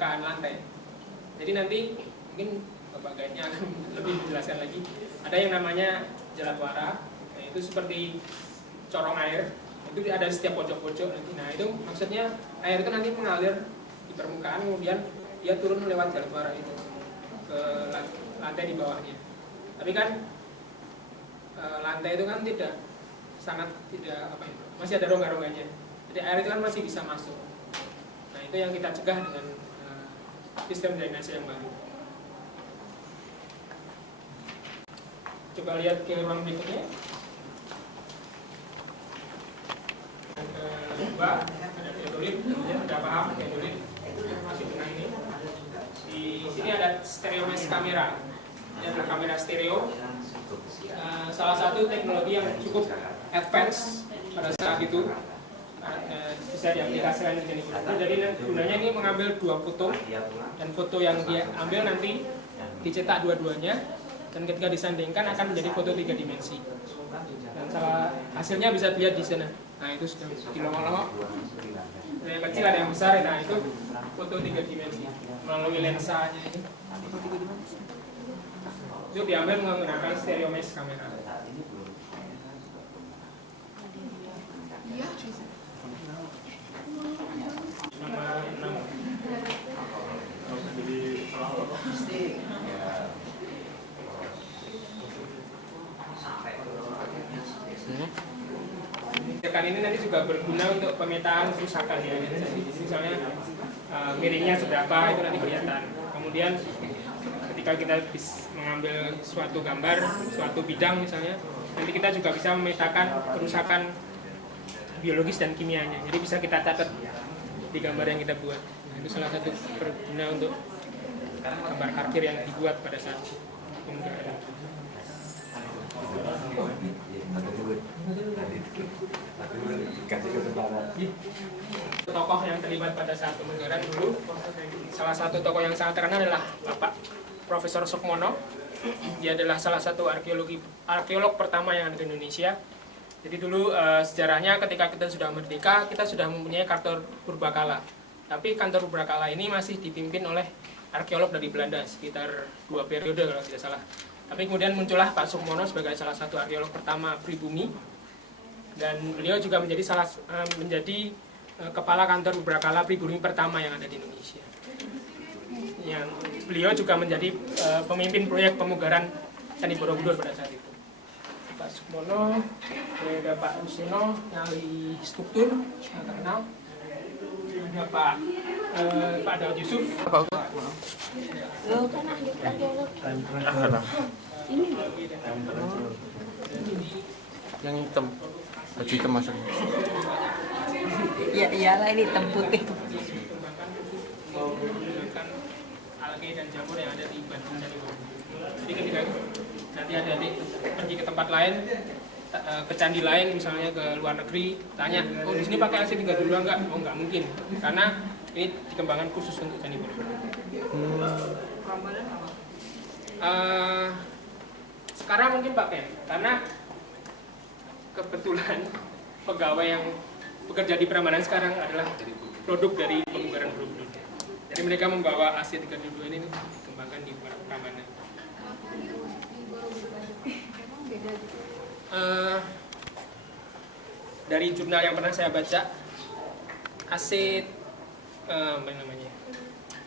permukaan lantai. Jadi nanti mungkin Bapak Guide-nya akan lebih menjelaskan lagi. Ada yang namanya jalatwara, nah itu seperti corong air, itu ada di setiap pojok-pojok nanti. Nah itu maksudnya air itu nanti mengalir di permukaan, kemudian dia turun lewat jalatwara itu ke lantai di bawahnya. Tapi kan lantai itu kan tidak masih ada rongga-rongganya. Jadi air itu kan masih bisa masuk. Nah itu yang kita cegah dengan sistem drainase yang baru. Coba lihat ke ruang berikutnya. Coba ada teodolit, sudah paham teodolit masih dengan ini. Di sini ada stereo mesh kamera. Ini adalah kamera stereo. Salah satu teknologi yang cukup advance pada saat itu, bisa diaplikasikan di sini. Jadi gunanya ini mengambil dua foto, dan foto yang dia ambil nanti dicetak dua-duanya, dan ketika disandingkan akan menjadi foto 3 dimensi. Dan hasilnya bisa dilihat di sana. Nah itu sudah dilongok-longok. Ada yang kecil, ada yang besar. Nah itu foto 3 dimensi melalui lensanya ini. Itu diambil menggunakan stereo mesh kamera. Nomor 6. Kebijakan ini nanti juga berguna untuk pemetaan kerusakan ya. Jadi misalnya miringnya seberapa itu nanti kelihatan. Kemudian ketika kita mengambil suatu gambar, suatu bidang misalnya, nanti kita juga bisa memetakan kerusakan biologis dan kimianya. Jadi bisa kita catat di gambar yang kita buat. Nah, itu salah satu berguna untuk gambar parkir yang dibuat pada saat pembukaan. Tokoh yang terlibat pada saat pemenggaran dulu, salah satu tokoh yang sangat terkenal adalah Bapak Profesor Sukmono. Dia adalah salah satu arkeolog pertama yang ada di Indonesia. Jadi dulu sejarahnya ketika kita sudah merdeka, kita sudah mempunyai kantor purbakala. Tapi kantor purbakala ini masih dipimpin oleh arkeolog dari Belanda sekitar 2 periode kalau tidak salah. Tapi kemudian muncullah Pak Sukmono sebagai salah satu arkeolog pertama pribumi, dan beliau juga menjadi kepala kantor purbakala pribumi pertama yang ada di Indonesia. Yang beliau juga menjadi pemimpin proyek pemugaran Candi Borobudur pada saat itu. Pak Sukmono, ada Pak Rusino, ahli struktur yang terkenal. Ada Pak Daud Yusuf. Yang hitam, baju hitam maksudnya. Ya iyalah, ini hitam putih. Menggunakan alge dan jamur yang ada di Bandung dan Jadi ketika nanti adik-adik pergi ke tempat lain, ke candi lain misalnya ke luar negeri, tanya, oh di sini pakai AC32 enggak? Oh enggak mungkin, karena ini dikembangkan khusus untuk Candi Borobudur. Sekarang mungkin pakai, karena kebetulan pegawai yang bekerja di Prambanan sekarang adalah produk dari pemugaran Borobudur. Jadi mereka membawa AC32 ini dikembangkan di Prambanan. Dari jurnal yang pernah saya baca,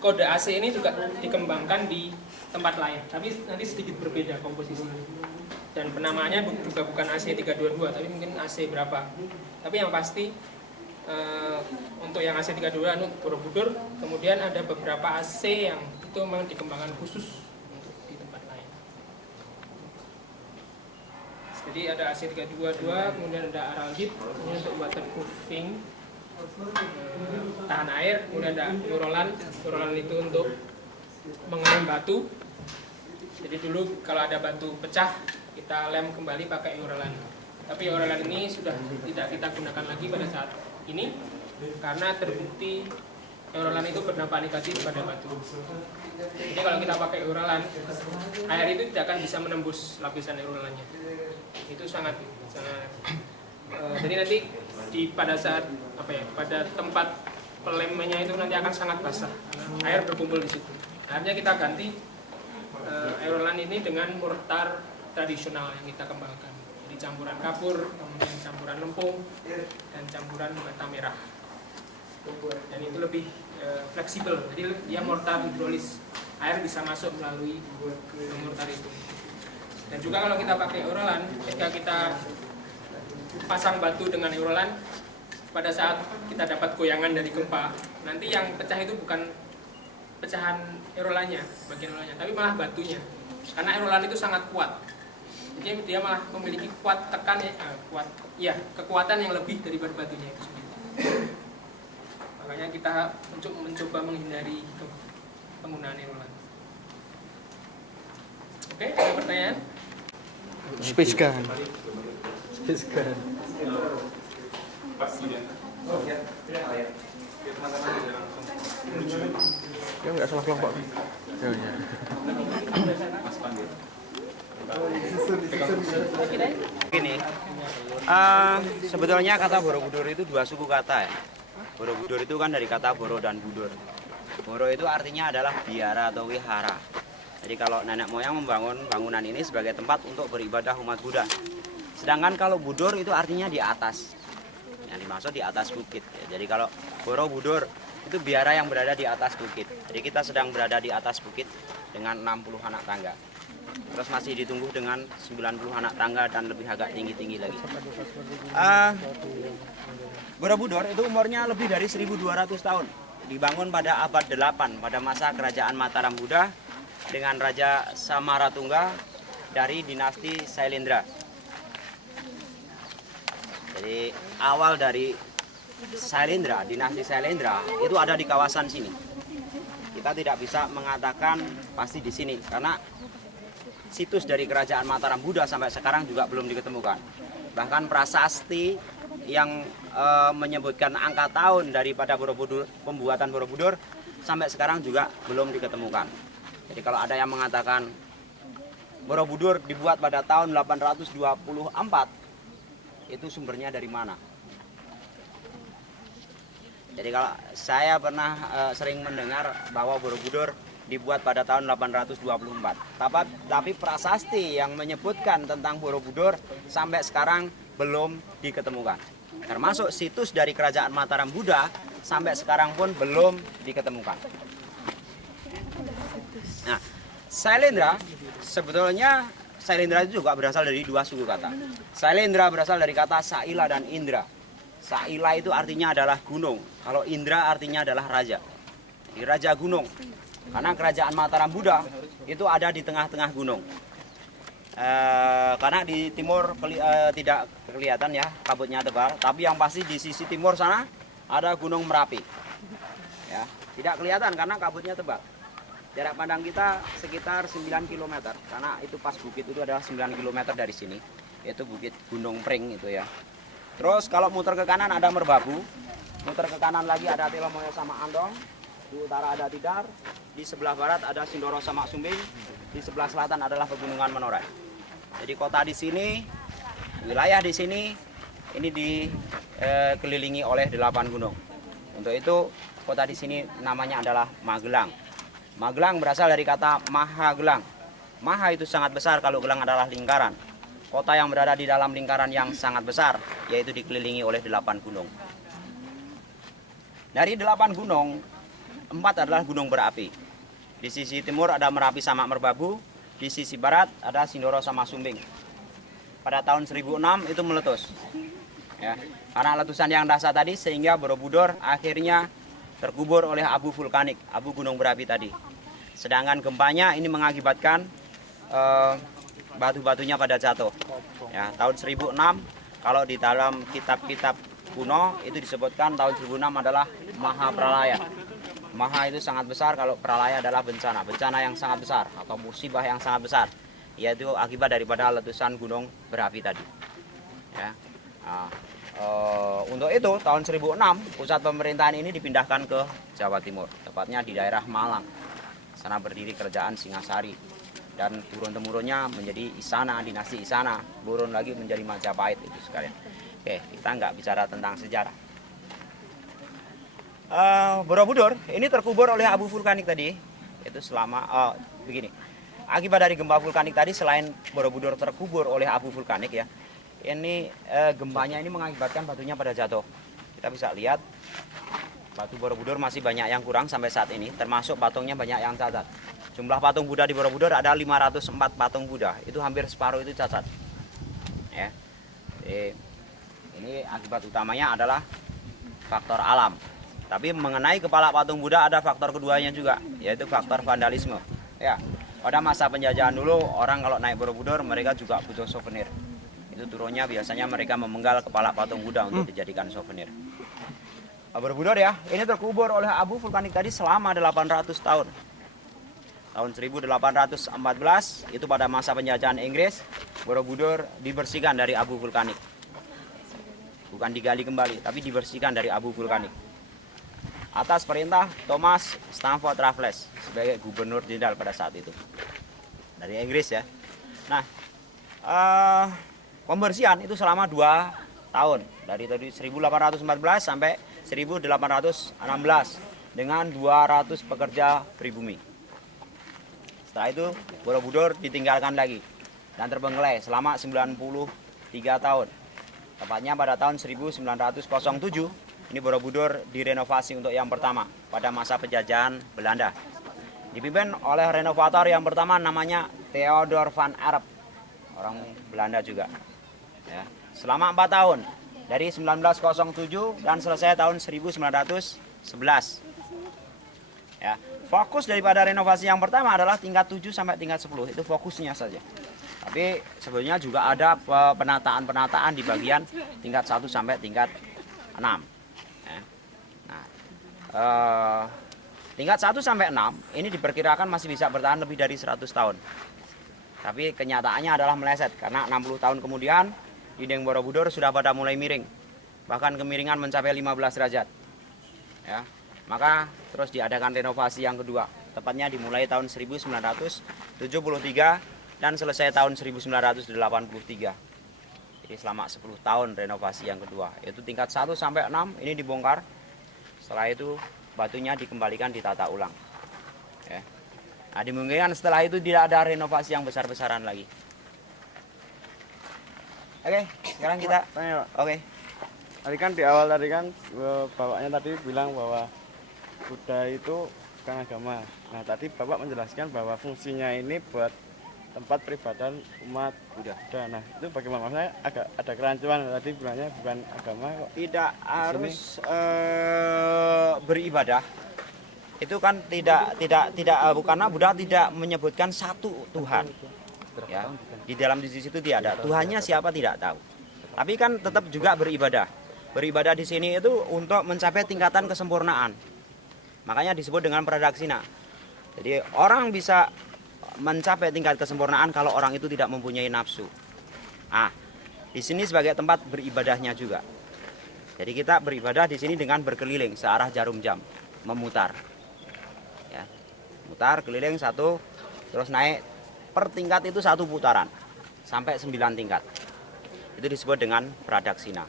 kode AC ini juga dikembangkan di tempat lain, tapi nanti sedikit berbeda komposisinya. Dan penamaannya juga bukan AC322, tapi mungkin AC berapa. Tapi yang pasti untuk yang AC32 Borobudur, kemudian ada beberapa AC yang itu memang dikembangkan khusus untuk di tempat lain. Jadi ada AC322, kemudian ada Araldite, kemudian untuk waterproofing, tahan air, kemudian ada Neurolan itu untuk mengalem batu. Jadi dulu kalau ada batu pecah, kita lem kembali pakai Neurolan. Tapi Neurolan ini sudah tidak kita gunakan lagi pada saat ini, karena terbukti Neurolan itu berdampak negatif pada batu. Jadi kalau kita pakai Neurolan, air itu tidak akan bisa menembus lapisan Neurolannya. Itu sangat jadi nanti pada saat pada tempat pelemnya itu nanti akan sangat basah, air berkumpul di situ. Akhirnya kita ganti aerolan ini dengan mortar tradisional yang kita kembangkan. Jadi campuran kapur, kemudian campuran lempung, dan campuran bata merah. Dan itu lebih fleksibel, jadi dia mortar hidrolis, air bisa masuk melalui mortar itu. Dan juga kalau kita pakai aerolan, ketika kita pasang batu dengan aerolan, pada saat kita dapat goyangan dari gempa, nanti yang pecah itu bukan pecahan aerolannya, bagian aerolannya, tapi malah batunya. Karena aerolan itu sangat kuat. Jadi dia malah memiliki kekuatan yang lebih daripada batunya itu sendiri. Makanya kita mencoba menghindari penggunaan aerolan. Oke, ada pertanyaan? Space gun. Space gun. Ya nggak salah kelompok. Ya, ya. Gini, sebetulnya kata Borobudur itu dua suku kata ya. Borobudur itu kan dari kata boro dan budur. Boro itu artinya adalah biara atau wihara. Jadi kalau nenek moyang membangun bangunan ini sebagai tempat untuk beribadah umat Buddha. Sedangkan kalau budur itu artinya di atas. Yang dimaksud di atas bukit. Ya, jadi kalau Borobudur itu biara yang berada di atas bukit. Jadi kita sedang berada di atas bukit dengan 60 anak tangga. Terus masih ditunggu dengan 90 anak tangga dan lebih agak tinggi-tinggi lagi. Borobudur itu umurnya lebih dari 1200 tahun. Dibangun pada abad 8 pada masa kerajaan Mataram Buddha dengan Raja Samaratungga dari dinasti Sailendra. Jadi awal dari Sailendra, dinasti Sailendra itu ada di kawasan sini. Kita tidak bisa mengatakan pasti di sini karena situs dari kerajaan Mataram Buddha sampai sekarang juga belum diketemukan. Bahkan prasasti yang menyebutkan angka tahun daripada Borobudur, pembuatan Borobudur sampai sekarang juga belum diketemukan. Jadi kalau ada yang mengatakan Borobudur dibuat pada tahun 824, itu sumbernya dari mana? Jadi kalau saya pernah sering mendengar bahwa Borobudur dibuat pada tahun 824. Tapi prasasti yang menyebutkan tentang Borobudur sampai sekarang belum diketemukan. Termasuk situs dari kerajaan Mataram Buddha sampai sekarang pun belum diketemukan. Nah, Sailendra sebetulnya Sailendra itu juga berasal dari dua suku kata. Sailendra berasal dari kata Saila dan Indra. Saila itu artinya adalah gunung. Kalau Indra artinya adalah raja. Jadi raja gunung. Karena kerajaan Mataram Buddha itu ada di tengah-tengah gunung. Karena di timur tidak kelihatan ya, kabutnya tebal. Tapi yang pasti di sisi timur sana ada Gunung Merapi. Ya, tidak kelihatan karena kabutnya tebal. Jarak pandang kita sekitar 9 km. Karena itu pas bukit itu adalah 9 km dari sini. Yaitu Bukit Gunung Pring itu ya. Terus kalau muter ke kanan ada Merbabu. Muter ke kanan lagi ada Telomoyo sama Andong. Di utara ada Tidar. Di sebelah barat ada Sindoro sama Sumbing. Di sebelah selatan adalah Pegunungan Menorai. Jadi kota di sini, wilayah di sini, ini dikelilingi oleh 8 gunung. Untuk itu kota di sini namanya adalah Magelang. Magelang berasal dari kata Mahagelang. Maha itu sangat besar kalau gelang adalah lingkaran. Kota yang berada di dalam lingkaran yang sangat besar, yaitu dikelilingi oleh 8 gunung. Dari 8 gunung, 4 adalah gunung berapi. Di sisi timur ada Merapi sama Merbabu, di sisi barat ada Sindoro sama Sumbing. Pada tahun 1006 itu meletus. Ya, karena letusan yang dahsyat tadi sehingga Borobudur akhirnya terkubur oleh abu vulkanik, abu gunung berapi tadi. Sedangkan gempanya ini mengakibatkan batu-batunya pada jatuh. Ya, tahun 1006 kalau di dalam kitab-kitab kuno itu disebutkan tahun 1006 adalah Maha Pralaya. Maha itu sangat besar, kalau pralaya adalah bencana yang sangat besar atau musibah yang sangat besar, yaitu akibat daripada letusan gunung berapi tadi. Ya. Nah, untuk itu tahun 1006 pusat pemerintahan ini dipindahkan ke Jawa Timur, tepatnya di daerah Malang. Sana berdiri kerajaan Singasari dan turun-temurunnya menjadi Isana, dinasti Isana, turun lagi menjadi Majapahit itu sekalian. Oke, kita nggak bicara tentang sejarah. Borobudur ini terkubur oleh abu vulkanik tadi. Itu selama begini. Akibat dari gempa vulkanik tadi, selain Borobudur terkubur oleh abu vulkanik ya, ini gempanya ini mengakibatkan batunya pada jatuh. Kita bisa lihat batu Borobudur masih banyak yang kurang sampai saat ini, termasuk patungnya banyak yang cacat. Jumlah patung Buddha di Borobudur ada 504 patung Buddha, itu hampir separuh itu cacat. Ya. Ini akibat utamanya adalah faktor alam. Tapi mengenai kepala patung Buddha ada faktor keduanya juga, yaitu faktor vandalisme. Ya, pada masa penjajahan dulu orang kalau naik Borobudur mereka juga butuh souvenir. Itu turunnya biasanya mereka memenggal kepala patung Buddha untuk dijadikan souvenir. Borobudur ya, ini terkubur oleh abu vulkanik tadi selama 800 tahun. Tahun 1814 itu pada masa penjajahan Inggris, Borobudur dibersihkan dari abu vulkanik. Bukan digali kembali, tapi dibersihkan dari abu vulkanik. Atas perintah Thomas Stamford Raffles sebagai gubernur jenderal pada saat itu. Dari Inggris ya. Nah, pembersihan itu selama 2 tahun. Dari 1814 sampai 1816 dengan 200 pekerja pribumi. Setelah itu Borobudur ditinggalkan lagi dan terbengkelai selama 93 tahun. Tepatnya pada tahun 1907 ini Borobudur direnovasi untuk yang pertama pada masa penjajahan Belanda. Dipimpin oleh renovator yang pertama namanya Theodor van Arp, orang Belanda juga. Ya, selama 4 tahun dari 1907 dan selesai tahun 1911. Ya, fokus daripada renovasi yang pertama adalah tingkat 7 sampai tingkat 10, itu fokusnya saja. Tapi sebenarnya juga ada penataan-penataan di bagian tingkat 1 sampai tingkat 6. Ya. Nah, tingkat 1 sampai 6 ini diperkirakan masih bisa bertahan lebih dari 100 tahun. Tapi kenyataannya adalah meleset karena 60 tahun kemudian dinding Borobudur sudah pada mulai miring. Bahkan kemiringan mencapai 15 derajat. Ya. Maka terus diadakan renovasi yang kedua, tepatnya dimulai tahun 1973 dan selesai tahun 1983. Jadi selama 10 tahun renovasi yang kedua, yaitu tingkat 1 sampai 6 ini dibongkar. Setelah itu batunya dikembalikan ditata ulang. Ya. Nah, dimungkinkan setelah itu tidak ada renovasi yang besar-besaran lagi. Oke, sekarang kita Tanya, Pak. oke. Tadi kan di awal tadi kan bapaknya tadi bilang bahwa Buddha itu bukan agama. Nah, tadi Bapak menjelaskan bahwa fungsinya ini buat tempat peribadahan umat Buddha. Nah, itu bagaimana? Maksudnya agak ada kerancuan tadi bilangnya bukan agama kok. Tidak harus beribadah. Itu kan tidak karena Buddha tidak menyebutkan satu Tuhan. Ya, di dalam di situ tidak ada. Tuhannya siapa tidak tahu. Tapi kan tetap juga beribadah. Beribadah di sini itu untuk mencapai tingkatan kesempurnaan. Makanya disebut dengan pradaksina. Jadi orang bisa mencapai tingkat kesempurnaan kalau orang itu tidak mempunyai nafsu. Ah, di sini sebagai tempat beribadahnya juga. Jadi kita beribadah di sini dengan berkeliling searah jarum jam, memutar. Ya, mutar keliling 1, terus naik per tingkat itu 1 putaran sampai 9 tingkat. Itu disebut dengan pradaksina.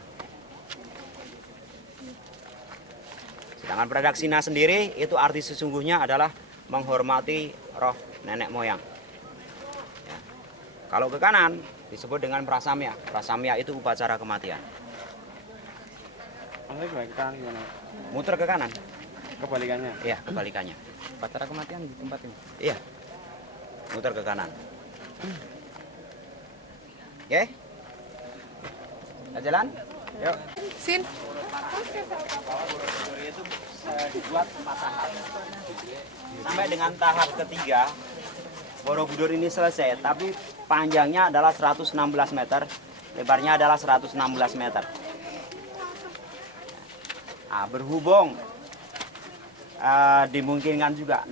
Sedangkan pradaksina sendiri itu arti sesungguhnya adalah menghormati roh nenek moyang. Ya. Kalau ke kanan disebut dengan prasamya. Prasamya itu upacara kematian. Maksudnya gimana? Ke kanan gimana? Muter ke kanan. Kebalikannya. Iya, kebalikannya. Upacara kematian di tempat ini. Iya. Muter ke kanan. Oke? Kita jalan? Yuk. Sin. Itu dibuat 4 tahap. Sampai dengan tahap ketiga Borobudur ini selesai, tapi panjangnya adalah 116 meter, lebarnya adalah 116 meter. Nah, berhubung dimungkinkan juga